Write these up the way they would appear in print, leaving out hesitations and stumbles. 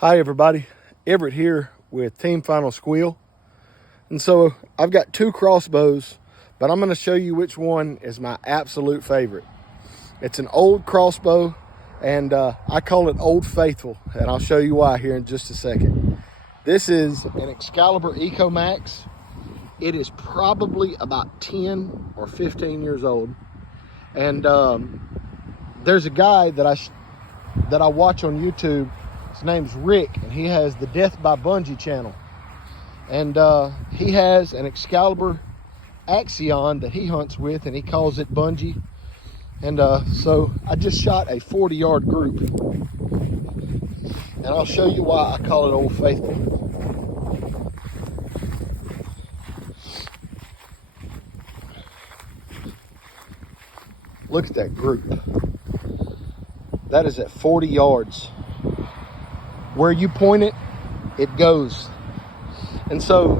Hi everybody, Everett here with Team Final Squeal. And so I've got two crossbows, but I'm going to show you which one is my absolute favorite. It's an old crossbow, and I call it Old Faithful, and I'll show you why here in just a second. This is an Excalibur Eco Max. It is probably about 10 or 15 years old. And there's a guy that I watch on YouTube. His name's Rick, and he has the Death by Bungee channel. And he has an Excalibur Axion that he hunts with, and he calls it Bungee. And so I just shot a 40-yard group. And I'll show you why I call it Old Faithful. Look at that group. That is at 40 yards. Where you point it, it goes. And so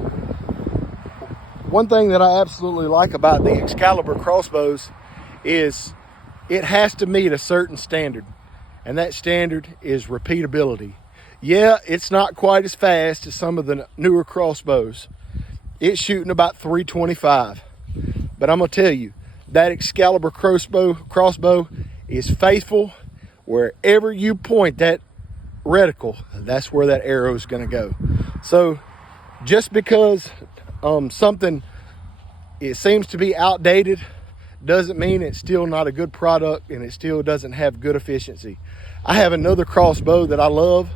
one thing that I absolutely like about the Excalibur crossbows is it has to meet a certain standard, and that standard is repeatability. Yeah, it's not quite as fast as some of the newer crossbows. It's shooting about 325, but I'm gonna tell you, that Excalibur crossbow is faithful. Wherever you point that reticle, that's where that arrow is going to go. So just because something, it seems to be outdated, doesn't mean it's still not a good product, and it still doesn't have good efficiency. I have another crossbow that I love,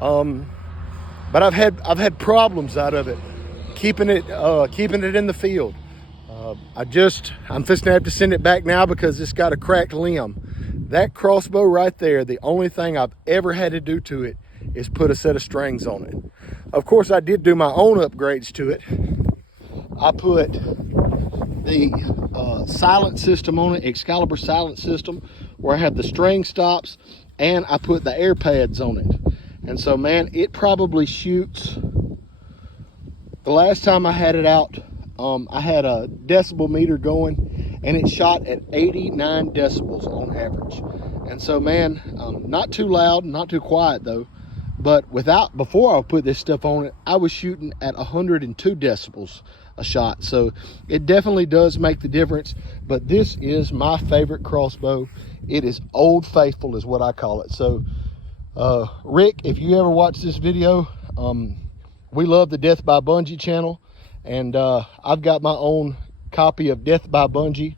but I've had problems out of it, keeping it in the field. I'm just gonna have to send it back now because it's got a cracked limb. That crossbow right there, the only thing I've ever had to do to it is put a set of strings on it. Of course, I did do my own upgrades to it. I put the silent system on it, Excalibur silent system, where I have the string stops, and I put the air pads on it. And so, man, it probably shoots, the last time I had it out, I had a decibel meter going, and it shot at 89 decibels on average. And so, man, not too loud, not too quiet though. But before I put this stuff on it, I was shooting at 102 decibels a shot. So it definitely does make the difference. But this is my favorite crossbow. It is Old Faithful is what I call it. So Rick, if you ever watch this video, we love the Death by Bungee channel. And I've got my own copy of Death by Bungee.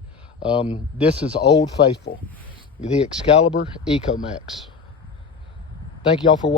This is Old Faithful, the Excalibur Eco Max. Thank y'all for watching.